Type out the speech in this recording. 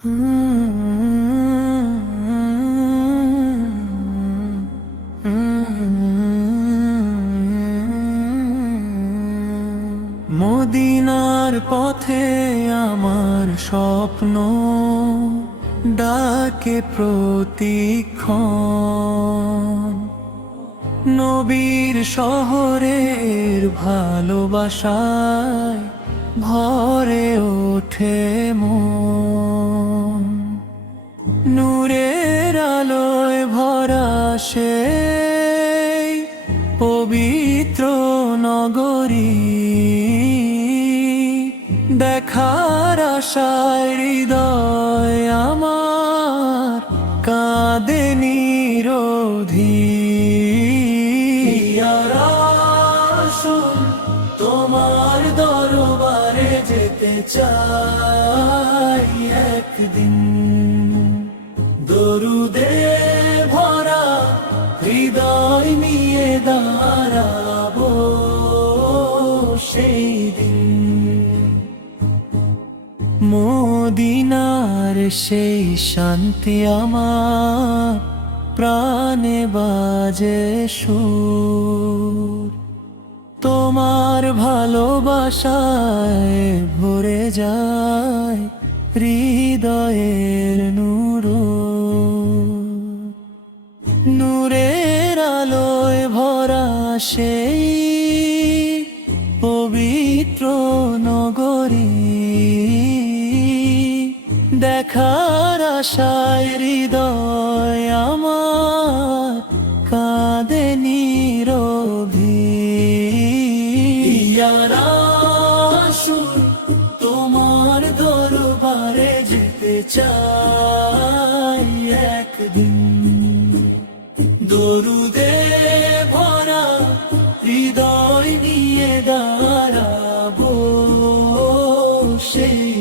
মদিনার পথে আমার স্বপ্ন ডাকে প্রতিক্ষণ, নবীর শহরের ভালোবাসায় ভরে ওঠে মন। নূরের আলোয় ভরা সেই পবিত্র নগরী, দেখার আশায় হৃদয় আমার কাঁদে নিরোধী। ইয়া রাসূল, তোমার দরবারে যেতে চাই একদিন, দরুদে ভরা হৃদয় নিয়ে দাঁড়াবো সেই দিন। মদিনার সেই শান্তি আমার প্রাণে বাজে সুর, তোমার ভালোবাসায় ভরে যায় হৃদয়ের নূর। নূরের আলোয় ভরা সেই পবিত্র নগরী, দেখার আশায় হৃদয় আমার কাঁদে নীরবে। ইয়া রাসূল, তোমার দরবারে যেতে চাই একদিন, দরুদে ভরা হৃদয় নিয়ে দাঁড়াবো সেই